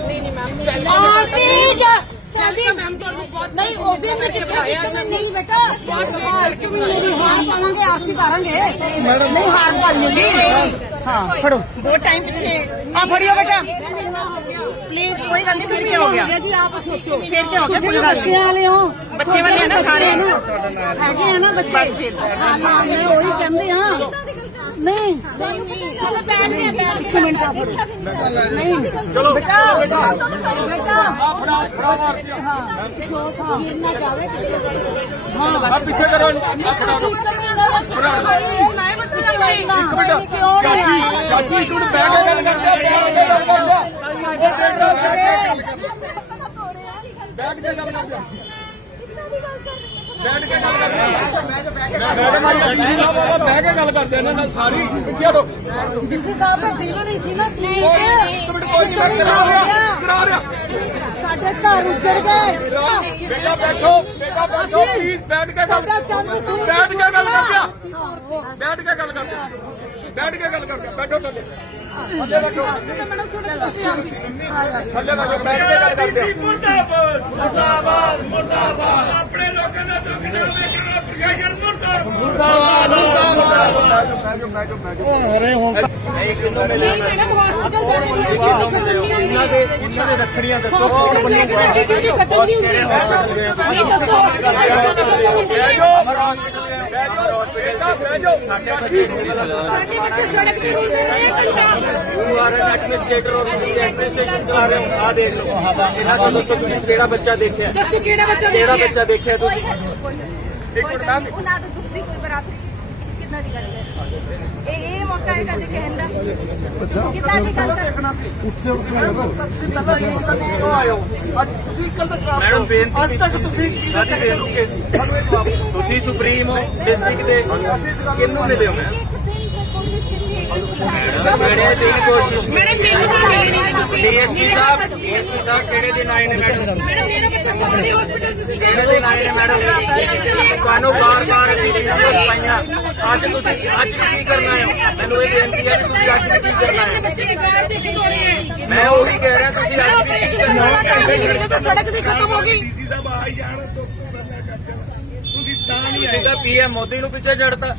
ਨਹੀਂ ਨਹੀਂ ਮੈਮ ਆਰਤੀ ਚ ਸਾਡੀ ਮੈਮ ਤੁਹਾਨੂੰ ਬਹੁਤ ਨਹੀਂ ਉਸ ਦਿਨ ਮੈਂ ਕਿੱਥੇ ਸੀ ਨਹੀਂ ਬੇਟਾ ਮੇਰੀ ਹਾਰ ਪਾਵਾਂਗੇ ਆਰਤੀ ਕਰਾਂਗੇ ਨਹੀਂ ਹਾਰ ਪਾਣੀ ਜੀ ਹਾਂ ਫੜੋ। ਦੋ ਟਾਈਮ ਪਿੱਛੇ। ਆ ਫੜਿਓ ਬੇਟਾ। ਪਲੀਜ਼ ਕੋਈ ਗੱਲ ਨਹੀਂ ਫਿਰ ਕੀ ਹੋ ਗਿਆ? ਜੀ ਆਪ ਸੋਚੋ। ਫਿਰ ਕੀ ਹੋ ਗਿਆ? ਕੋਈ ਗੱਲ ਬੱਚੇ ਵਾਲੇ ਹੋ। ਬੱਚੇ ਵਾਲੇ ਆ ਨਾ ਸਾਰੇ। ਹੈਗੇ ਆ ਨਾ ਬੱਚੇ? ਬਸ ਫਿਰ। ਹਾਂ ਹਾਂ ਮੈਂ ਉਹੀ ਕਹਿੰਦੇ ਆ। ਨਹੀਂ। ਮੈਂ ਬੈਠ ਗਿਆ ਬੈਠ ਇੱਕ ਮਿੰਟ ਆ ਫੜੋ ਨਹੀਂ ਚਲੋ। ਬੇਟਾ ਬੇਟਾ ਬੇਟਾ ਆ ਪਿੱਛੇ ਕਰੋ ਆ ਫੜਾ ਲਓ ਲਾਏ ਬੱਚੇ ਆਪਣੇ ਇੱਕ ਮਿੰਟ। ਚਾਚੀ ਚਾਚੀ ਇੱਕ ਮਿੰਟ। ਬਹਿ ਕੇ ਗੱਲ ਕਰਦੇ ਆ, ਬੈਠ ਕੇ ਗੱਲ ਕਰਦੇ ਆ। ਬੈਠ ਕੇ ਗੱਲ ਕਰਦੇ ਆ। ਬੈਠ ਕੇ ਗੱਲ ਕਰਦੇ ਬਹਿ ਕੇ ਗੱਲ ਕਰਦੇ ਇਹਨਾਂ ਨਾਲ ਸਾਰੀ। ਪਿੱਛੇ ਹਟੋ। ਡੀਸੀ ਸਾਹਿਬ ਦਾ ਦਿਲ ਨਹੀਂ ਸੀ ਨਾ ਸਲੀਪ ਇੱਕ ਮਿੰਟ ਕੋਈ ਨਹੀਂ ਕਰਾ ਉੱਜੜ ਗਏ। ਬੇਟਾ ਬੈਠੋ ਬੇਟਾ ਬੈਠੋ ਪਲੀਜ਼ ਬੈਠ ਕੇ ਗੱਲ ਬੈਠ ਕੇ ਗੱਲ ਕਰਦੇ ਆ ਬੈਠ ਕੇ ਗੱਲ ਕਰਦੇ ਆ। ਬੈਠ ਕੇ ਗੱਲ ਕਰਦੇ ਆ। ਬੈਠੋ ਥੱਲੇ। ਥੱਲੇ ਬੈਠੋ। ਥੱਲੇ ਬੈਠੋ ਬੈਠ ਕੇ ਗੱਲ ਕਰਦੇ ਆ। ਮੁਰਦਾਬਾਦ ਮੁਰਦਾਬਾਦ। ਮੁਰਦਾਬਾਦ ਆਪਣੇ ਲੋਕਾਂ ਦਾ ਦੁੱਖ ਨਾ ਵੇਖਣਾ ਪ੍ਰਸ਼ਾਸਨ ਮੁਰਦਾਬਾਦ ਇਹਨਾਂ ਦੇ ਇਹਨਾਂ ਦੇ ਰੱਖੜੀਆਂ ਦੱਸੋ ਕੌਣ ਬਣੂਗਾ ਬਸ ਕਿਹੜੇ ਹਸਪਤਾਲ ਬਹਿ ਜਾਓ ਬਹਿ ਜਾਓ ਬੇਟਾ ਬਹਿ ਜਾਓ ਸਾਡੇ ਬੱਚੇ ਸਾਡੇ ਬੱਚੇ ਸੜਕ ਤੇ ਰੁਲਦੇ ਰਹੇ ਯੂ ਆਰ ਐਨ ਐਡਮਿਨਿਸਟ੍ਰੇਟਰ ਔਰ ਤੁਸੀਂ ਐਡਮਿਨਿਸਟ੍ਰੇਸ਼ਨ ਚਲਾ ਰਹੇ ਹੋ ਆ ਦੇਖ ਲਓ ਇਹਨਾਂ ਤੋਂ ਦੱਸੋ ਤੁਸੀਂ ਕਿਹੜਾ ਬੱਚਾ ਦੇਖਿਆ ਦੱਸੋ ਕਿਹੜਾ ਬੱਚਾ ਕਿਹੜਾ ਬੱਚਾ ਦੇਖਿਆ ਤੁਸੀਂ ਇੱਕ ਮਿੰਟ ਮੈਮ ਉਹਨਾਂ ਦੇ ਦੁੱਖ ਦੀ ਕੋਈ ਬਰਾਬਰੀ ਕਿੰਨਾ ਦੀ ਗੱਲ ਹੈ? ਇਹ ਇਹ ਮੌਕਾ ਹੈ ਕਦੇ ਕਹਿਣ ਦਾ। ਕਿੰਨਾ ਦੀ ਗੱਲ ਹੈ? ਮੈਡਮ ਬੇਨਤੀ ਅੱਜ ਤੱਕ ਤੁਸੀਂ ਸਾਡੀ ਬੇਨਤੀ ਸੀ? ਸਾਨੂੰ ਇਹ ਜਵਾਬ ਦਿਓ। ਤੁਸੀਂ ਸੁਪਰੀਮ ਹੋ ਡਿਸਟ੍ਰਿਕਟ ਦੇ ਕਿੰਨੂੰ ਮਿਲੇ ਹੋ? ਮੈਡਮ ਤਾਂ ਤੁਸੀਂ ਡੀਐਸਪੀ ਸਾਹਿਬ ਡੀਐਸਪੀ ਸਾਹਿਬ ਕਿਹੜੇ ਦਿਨ ਆਏ ਨੇ ਮੈਡਮ? ਮੈਡਮ ਮੇਰਾ ਬੱਚਾ ਸਾਡੇ ਹਸਪੀਟਲ ਤੁਸੀਂ ਕਿਹੜੇ ਦਿਨ ਆਏ ਨੇ ਮੈਡਮ? ਤੁਹਾਨੂੰ ਬਾਰ-ਬਾਰ ਅਸੀਂ ਵੀਡੀਓਜ਼ ਪਾਈਆਂ। ਅੱਜ ਤੁਸੀਂ ਅੱਜ ਵੀ ਕੀ ਕਰਨਾ ਹੈ? ਮੈਨੂੰ ਇਹ ਬੇਨਤੀ ਹੈ ਕਿ ਤੁਸੀਂ ਅੱਜ ਵੀ ਕੀ ਕਰਨਾ ਹੈ? ਬੱਚੇ ਦੇ ਘਰ ਦੇ ਕੇ ਹੋਏ ਮੈਂ ਉਹੀ ਕਹਿ ਰਿਹਾ ਤੁਸੀਂ ਅੱਜ ਕੀ ਕਰਨਾ ਹੈ? ਤਾਂ ਸੜਕ ਦੀ ਖਤਮ ਹੋ ਗਈ। ਡੀਸੀ ਸਾਹਿਬ ਆ ਹੀ ਜਾਣ ਦੋਸਤੋ ਕਰਨਾ ਕਰਦੇ ਤੁਸੀਂ ਤਾਂ ਨਹੀਂ ਤੁਸੀਂ ਤਾਂ ਪੀਐਮ ਮੋਦੀ ਨੂੰ ਪਿੱਛੇ ਛੱਡਤਾ।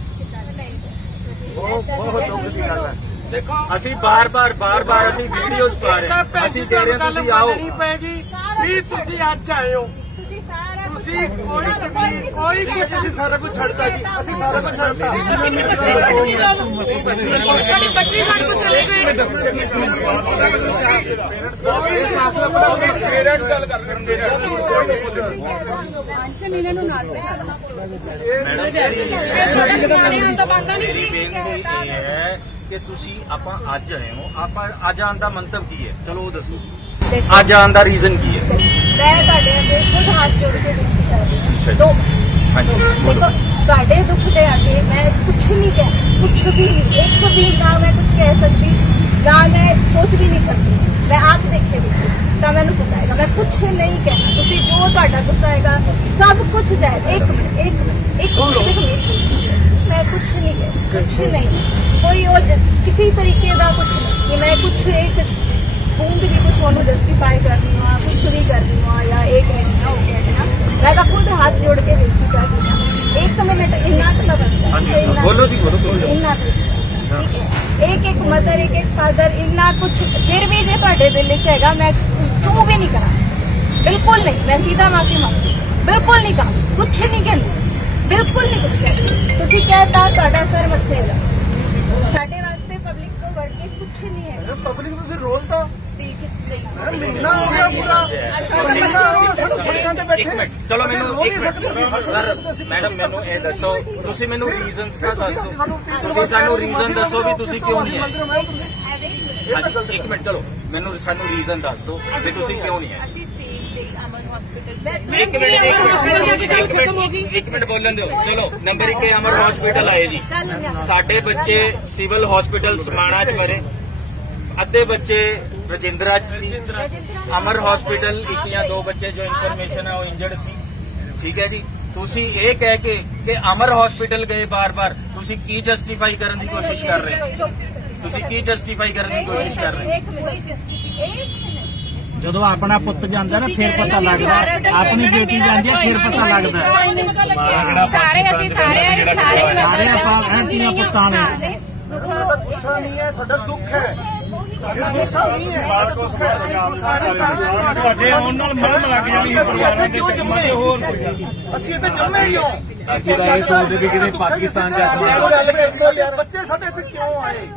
ਬਹੁਤ ਬਹੁਤ ਦੁੱਖ ਦੀ ਗੱਲ ਹੈ। ਦੇਖੋ ਅਸੀਂ ਬਾਰ-ਬਾਰ ਬਾਰ-ਬਾਰ ਅਸੀਂ ਵੀਡੀਓਜ਼ ਪਾ ਰਹੇ ਹਾਂ। ਅਸੀਂ ਕਹਿ ਰਹੇ ਹਾਂ ਤੁਸੀਂ ਆਓ। ਨਹੀਂ ਪੈਗੀ ਵੀ ਤੁਸੀਂ ਅੱਜ ਆਏ ਹੋ। ਤੁਸੀਂ ਸਾਰਾ ਕੁਛ ਤੁਸੀਂ ਕੋਈ ਕੋਈ ਕੁਝ ਅਸੀਂ ਸਾਰਾ ਕੁਝ ਛੱਡਤਾ ਜੀ। ਅਸੀਂ ਸਾਰਾ ਕੁਝ ਛੱਡਤਾ। ਸਾਡੇ ਬੱਚੇ ਸਾਡੇ ਕੋਲ ਚਲੇ ਗਏ ਪੇਰੈਂਟਸ ਗੱਲ ਕਰ ਰਹੇ ਨੇ ਪੈਨਸ਼ਨ ਇਹਨਾਂ ਨੂੰ ਨਾਲ ਦੇ ਮੈਡਮ ਸਿਆਣਿਆਂ ਦਾ ਬੰਦਾ ਨਹੀਂ ਮੇਰੀ ਸੀ ਬੇਨਤੀ ਇਹ ਹੈ ਕਿ ਤੁਸੀਂ ਆਪਾਂ ਅੱਜ ਆਏ ਹੋ। ਆਪਾਂ ਅੱਜ ਆਉਣ ਦਾ ਮੰਤਵ ਕੀ ਹੈ? ਚਲੋ ਉਹ ਦੱਸੋ। ਅੱਜ ਆਉਣ ਦਾ ਰੀਜ਼ਨ ਕੀ ਹੈ? ਮੈਂ ਤੁਹਾਡੇ ਅੱਗੇ ਖੁਦ ਹੱਥ ਜੋੜ ਕੇ ਬੇਨਤੀ ਕਰਦੀ ਹਾਂ। ਦੋ ਹਾਂਜੀ ਬੋਲੋ। ਦੇਖੋ ਤੁਹਾਡੇ ਦੁੱਖ ਦੇ ਅੱਗੇ ਮੈਂ ਕੁਝ ਨਹੀਂ ਕਹਿ ਕੁਝ ਵੀ ਨਹੀਂ। ਇੱਕ ਵੀ ਨਾ ਮੈਂ ਕੁਝ ਕਹਿ ਸਕਦੀ ਨਾ ਮੈਂ ਸੋਚ ਵੀ ਨਹੀਂ ਸਕਦੀ। ਮੈਂ ਆਪ ਦੇਖੇ ਵਿੱਚ ਤਾਂ ਮੈਨੂੰ ਪਤਾ ਹੈਗਾ ਮੈਂ ਕੁਝ ਨਹੀਂ ਕਹਿਣਾ। ਤੁਸੀਂ ਜੋ ਤੁਹਾਡਾ ਗੁੱਸਾ ਹੈਗਾ ਸਭ ਕੁਝ ਜਾਇਜ਼ ਇੱਕ ਮਿੰਟ ਇੱਕ ਮਿੰਟ ਇੱਕ ਮਿੰਟ। ਜ- ਕਿਸੇ ਤਰੀਕੇ ਦਾ ਕੁਝ ਨਹੀਂ। ਕਿ ਮੈਂ ਕੁਝ ਇੱਕ ਬੂੰਦ ਵੀ ਕੁਝ ਉਹਨੂੰ ਜਸਟੀਫਾਈ ਕਰਨੀ ਹੋ ਕੁਝ ਵੀ ਕਰਨੀ ਹੋ ਜਾਂ ਇਹ ਕਹਿਣੀ ਨਾ ਉਹ ਕਹਿਣੀ ਨਾ ਮੈਂ ਤਾਂ ਖੁਦ ਹੱਥ ਜੋੜ ਕੇ ਬੇਨਤੀ ਕਰਦੀ ਹਾਂ ਇੱਕ ਮਿੰਟ ਇੰਨਾ ਕੁ ਕੁ। ਬੋਲੋ ਜੀ, ਬੋਲੋ, ਬੋਲੋ। ਇੰਨਾ ਕੁ। ਠੀਕ ਹੈ। ਇੱਕ ਇੱਕ ਮਦਰ ਇੱਕ ਇੱਕ ਫਾਦਰ ਇੰਨਾ ਕੁਝ ਫਿਰ ਵੀ ਜੇ ਤੁਹਾਡੇ ਦਿਲ ਵਿੱਚ ਹੈਗਾ ਮੈਂ ਚੂ ਵੀ ਨਹੀਂ ਕਰਾਂ? ਬਿਲਕੁਲ ਨਹੀਂ। ਮੈਂ ਸੀਧਾ ਮਾਫੀ ਮੰਗਦੀ ਬਿਲਕੁਲ ਨਹੀਂ ਕਰਾਂ। ਕੁਝ ਨਹੀਂ ਕਹਿੰਦੀ। ਬਿਲਕੁਲ ਨਹੀਂ ਕੁਝ ਕਹਿੰਦੀ ਤੁਸੀਂ ਕਹਿਤਾ ਤੁਹਾਡਾ ਸਰ ਮੱਥੇ ਹੈਗਾ ਸਾਡੇ ਵਾਸਤੇ ਪਬਲਿਕ ਤੋਂ ਵੜ ਕੇ ਕੁਝ ਨਹੀਂ ਹੈ। ਪਬਲਿਕ ਨੂੰ ਫਿਰ ਰੋਲ ਤਾਂ ਠੀਕ ਮਹੀਨਾ ਹੋ ਗਿਆ ਪੂਰਾ। ਮਹੀਨਾ ਹੋ ਗਿਆ ਸਾਨੂੰ ਸੜਕਾਂ ਤੇ ਬੈਠੇ। ਇੱਕ ਮਿੰਟ। ਚਲੋ ਮੈਨੂੰ ਇੱਕ ਮਿੰਟ। ਸਰ ਮੈਡਮ ਮੈਨੂੰ ਇਹ ਦੱਸੋ। ਤੁਸੀਂ ਮੈਨੂੰ ਰੀਜ਼ਨਸ ਤਾਂ ਦੱਸ। ਦਿਓ ਤੁਸੀਂ ਸਾਨੂੰ ਰੀਜ਼ਨ ਦੱਸੋ ਵੀ ਤੁਸੀਂ ਕਿਉਂ ਨਹੀਂ ਆਏ? ਹਾਂਜੀ ਇੱਕ ਮਿੰਟ ਚਲੋ। ਮੈਨੂੰ ਸਾਨੂੰ ਰੀਜ਼ਨ ਦੱਸ ਦਿਓ ਵੀ ਤੁਸੀਂ ਕਿਉਂ ਨਹੀਂ ਆਏ? ਇੱਕ ਮਿੰਟ ਇੱਕ ਮਿੰਟ ਇੱਕ ਮਿੰਟ ਇੱਕ ਮਿੰਟ ਬੋਲਣ ਦਿਓ। ਚਲੋ ਨੰਬਰ 1 ਤੇ ਅਮਰ ਹਸਪੀਟਲ ਆਏ ਜੀ। ਸਾਡੇ ਬੱਚੇ ਸਿਵਲ ਹਸਪੀਟਲ ਸਮਾਣਾ ਚ ਮਰੇ। ਅੱਧੇ ਬੱਚੇ ਰਜਿੰਦਰਾ ਚ ਸੀ। ਅਮਰ ਹਸਪੀਟਲ ਇੱਕ ਜਾਂ ਦੋ ਬੱਚੇ ਜੋ ਇਨਫੋਰਮੇਸ਼ਨ ਹੈ ਉਹ ਇੰਜਰਡ ਸੀ। ਠੀਕ ਹੈ ਜੀ? ਤੁਸੀਂ ਇਹ ਕਹਿ ਕੇ ਕਿ ਅਮਰ ਹਸਪੀਟਲ ਗਏ ਬਾਰ-ਬਾਰ ਤੁਸੀਂ ਕੀ ਜਸਟੀਫਾਈ ਕਰਨ ਦੀ ਕੋਸ਼ਿਸ਼ ਕਰ ਰਹੇ ਹੋ? ਤੁਸੀਂ ਕੀ ਜਸਟੀਫਾਈ ਕਰਨ ਦੀ ਕੋਸ਼ਿਸ਼ ਕਰ ਰਹੇ ਹੋ? ਜਦੋਂ ਆਪਣਾ ਪੁੱਤ ਜਾਂਦਾ ਨਾ ਫਿਰ ਪਤਾ ਲੱਗਦਾ ਆਪਣੀ ਬੇਟੀ ਜਾਂਦੀ ਹੈ ਫਿਰ ਪਤਾ ਲੱਗਦਾ। ਸਾਰੇ ਅਸੀਂ ਸਾਰੇ ਸਾਰੇ ਸਾਰੇ ਆਪਾਂ ਐਂ ਧੀਆਂ ਪੁੱਤਾਂ ਨੇ। ਗੁੱਸਾ ਨਹੀਂ ਹੈ ਸਾਡਾ ਦੁੱਖ ਹੈ। ਸਾਡਾ ਗੁੱਸਾ ਨਹੀਂ ਹੈ ਸਾਡਾ ਦੁੱਖ ਹੈ। ਸਾਡੇ ਤੁਹਾਡੇ ਆਉਣ ਨਾਲ ਮਰਮ ਲੱਗ ਜਾਣੀ ਹੈ ਪਰਿਵਾਰਾਂ ਦੇ ਕਿਉਂ ਜੰਮੇ? ਹੋਰ ਅਸੀਂ ਇੱਥੇ ਜੰਮੇ ਹੀ ਹਾਂ। ਅਸੀਂ ਤਾਂ ਇਹ ਸੋਚਦੇ ਵੀ ਕਿਤੇ ਪਾਕਿਸਤਾਨ ਜਾ ਕੇ ਬੱਚੇ ਸਾਡੇ ਇੱਥੇ ਕਿਉਂ ਆਏ?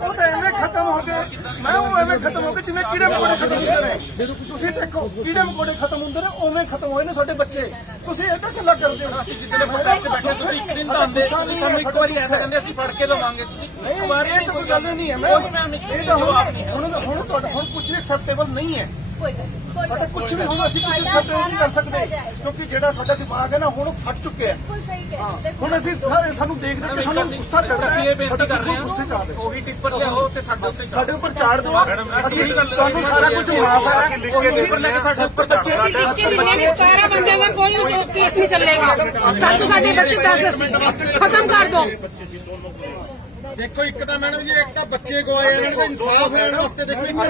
ਉਹ ਤਾਂ ਐਵੇਂ ਖਤਮ ਹੋ ਗਏ। ਮੈਂ ਉਹ ਐਵੇਂ ਖਤਮ ਹੋ ਗਏ ਜਿਵੇਂ ਕੀੜੇ ਮਕੌੜੇ ਖਤਮ ਹੁੰਦੇ ਨੇ। ਤੁਸੀਂ ਦੇਖੋ ਕੀੜੇ ਮਕੌੜੇ ਖਤਮ ਹੁੰਦੇ ਨੇ ਉਵੇਂ ਖਤਮ ਹੋਏ ਨੇ ਸਾਡੇ ਬੱਚੇ। ਤੁਸੀਂ ਇਹਦਾ ਗੱਲਾਂ ਕਰਦੇ ਹੋ। ਅਸੀਂ ਜਿੱਦਲੇ ਵਿੱਚ ਬੈਠੇ ਤੁਸੀਂ ਇੱਕ ਦਿਨ ਤਾਂ ਆਉਂਦੇ ਸਾਨੂੰ ਇੱਕ ਵਾਰੀ ਐਸਾ ਕਹਿੰਦੇ ਅਸੀਂ ਫੜ ਕੇ ਦਵਾਂਗੇ ਤੁਸੀਂ ਇੱਕ ਵਾਰ ਇਹ ਤਾਂ ਕੋਈ ਗੱਲ ਨਹੀਂ ਹੈ ਮੈਂ ਇਹ ਤਾਂ ਹੁਣ ਹੁਣ ਤੁਹਾਡਾ ਹੁਣ ਕੁਝ ਐਕਸੈਪਟੇਬਲ ਨਹੀਂ ਹੈ। ਕੋਈ ਗੱਲ ਨਹੀਂ ਕੋਈ ਸਾਡਾ ਗੱਲ ਕੁਝ ਵੀ ਹੁਣ ਅਸੀਂ ਕੁਝ ਐਕਸੈਪਟੇਬਲ ਨਹੀਂ ਕਰ ਸਕਦੇ ਕਿਉਂਕਿ ਜਿਹੜਾ ਸਾਡਾ ਦਿਮਾਗ ਹੈ ਨਾ ਹੁਣ ਉਹ ਫਟ ਚੁੱਕਿਆ ਹੈ ਬਿਲਕੁਲ ਸਹੀ ਕਹਿ ਰਹੇ ਹੋ। ਹੁਣ ਅਸੀਂ ਸਾਰੇ ਸਾਨੂੰ ਦੇਖ ਦੇਖ ਕੇ ਸਾਨੂੰ ਗੁੱਸਾ ਚੜ ਰਿਹਾ ਹੈ ਬੇਨਤੀ ਕਰ ਰਹੇ ਹਾਂ ਗੁੱਸੇ ਚੜ ਰਹੇ ਉਹੀ ਟਿੱਪਰ ਲਿਆਓ ਤੇ ਸਾਡੇ ਉੱਤੇ ਸਾਡੇ ਉੱਪਰ ਚਾੜ ਦਿਓ ਅਸੀਂ ਤੁਹਾਨੂੰ ਸਾਰਾ ਕੁਝ ਮਾਫ ਹੈ ਅਸੀਂ ਲਿਖ ਕੇ ਦੇ ਦਿੰਦੇ ਹਾਂ ਸਾਡੇ ਉੱਪਰ ਬੱਚੇ ਕਿੰਨੇ 17 ਬੰਦੇ ਦਾ ਕੋਈ ਕੇਸ ਨਹੀਂ ਚੱਲੇਗਾ ਸਾਨੂੰ ਸਾਡੇ ਬੱਚੇ ਦੱਸ ਖਤਮ ਕਰ ਦੋ ਦੇਖੋ ਇੱਕ ਤਾਂ ਮੈਡਮ ਜੀ ਇੱਕ ਤਾਂ ਬੱਚੇ ਗੋਏ ਇਹਨਾਂ ਨੂੰ ਇਨਸਾਫ ਦੇਣ ਵਾਸਤੇ ਦੇਖੋ ਇੱਕ ਆ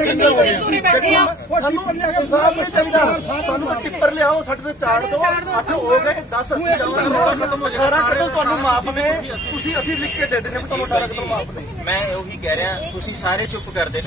ਸਾਨੂੰ ਇਨਸਾਫ ਨਹੀਂ ਚਾਹੀਦਾ। ਸਾਨੂੰ ਤਾਂ ਟਿੱਪਰ ਲਿਆਓ ਸਾਡੇ ਤੇ ਚਾੜ ਦਿਓ। ਅੱਠ ਹੋ ਗਏ 10 ਅਸੀਂ ਜਾਵਾਂਗੇ। 18 ਕਦੋਂ ਤੁਹਾਨੂੰ ਮਾਫ ਨੇ। ਤੁਸੀਂ ਅਸੀਂ ਲਿਖ ਕੇ ਦੇ ਦਿੰਦੇ ਤੁਹਾਨੂੰ 18 ਕਦੋਂ ਮਾਫ ਨੇ। ਮੈਂ ਉਹੀ ਕਹਿ ਰਿਹਾ ਤੁਸੀਂ ਸਾਰੇ ਚੁੱਪ ਕਰਦੇ ਨੇ